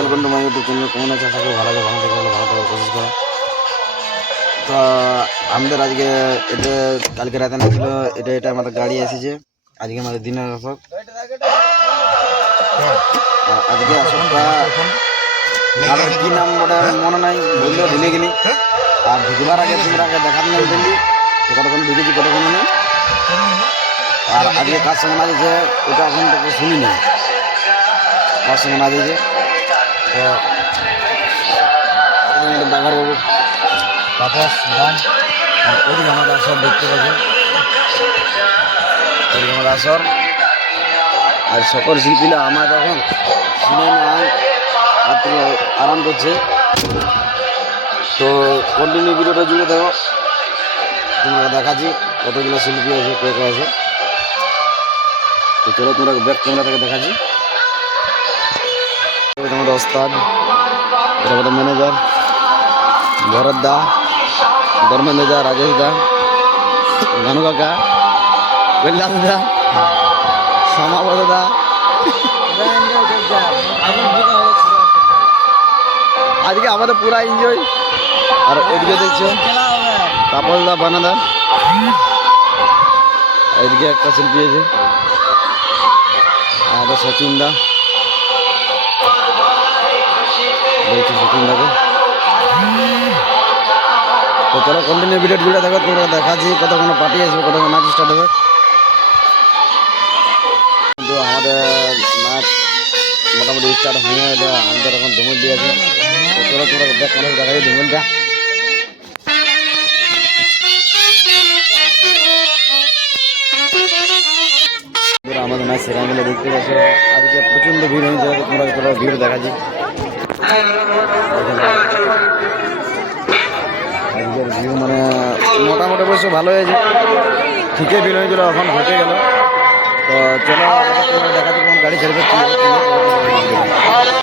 Welcome to my YouTube channel. কেমন আছে? আশা করি ভালো আছে। ভালো থেকে ভালো থাকার কোশিশ করো। তো আমাদের আজকে এটা কালকে রাতে না ছিল, এটা আমাদের গাড়ি এসেছে। আজকে আমাদের দিনের আসক। আজকে আসকটা আর কি নাম ওটা মনে নাই, বললেও ভুলে গেলি। আর ঢুকবার আগে তোমরা আগে দেখার নেই বললি তো কতক্ষণ ঢুকেছি কতক্ষণ নেই। আর আজকে কার সঙ্গে না দিয়েছে ওটা এখন তো শুনি না, কার সঙ্গে না দিয়েছে। তো ডাঙ্গারবাবু তাপস গান আর ওদিকে আমাদের আসর দেখতে পাচ্ছেন, ওদিকে আমাদের আসর। আর সকল শিল্পীরা আমার এখন শুনে নেয় আর আরাম করছে। তো কন্টিনিউ ভিডিওটা জুড়ে দেখো, তোমরা দেখাচ্ছি কতগুলো শিল্পী আছে, কে কে আছে। তো চলো তোমরা ব্যাক ক্যামেরা থেকে দেখাচ্ছি। আমাদের ওস্তাদ, এটা আমাদের ম্যানেজার ভরত দা, ধর্মেন্দ্র দা, রাজেশ দা, গানু কাকা, কৈলাস দা, শ্যামাপদ দা। আজকে আমাদের পুরা এনজয়। আর ওইদিকে দেখছো তাপস দা, বানাদা, এদিকে একটা শিল্পী আছে আমাদের সচিন দা, দেখছি সচিন দাকে। তো চলো কন্টিনিউ ভিডিও জুড়ে দেখো, তোমরা দেখাচ্ছি কতক্ষণ পার্টি আসবে, কতক্ষণ নাচ স্টার্ট হবে। কিন্তু আমাদের নাচ মোটামুটি স্টার্ট হয়ে এলো, আমাদের এখন ধুমুল দিয়েছে। তো চলো তোমরা দেখ মানুষ দেখাচ্ছি ধুমুলটা। আমাদের নাচ সেরা মিলে দেখতে পাচ্ছ। আজকে প্রচণ্ড ভিড় হয়েছে, তোমরা তোমরা ভিড় দেখাচ্ছি। আজকের ভিউ মানে মোটামুটি অবশ্য ভালো হয়েছে, ঠিকই ভিড় হয়েছিল, এখন ঘটে গেল। তো চলো দেখাচ্ছি কোন গাড়ি ছেড়ে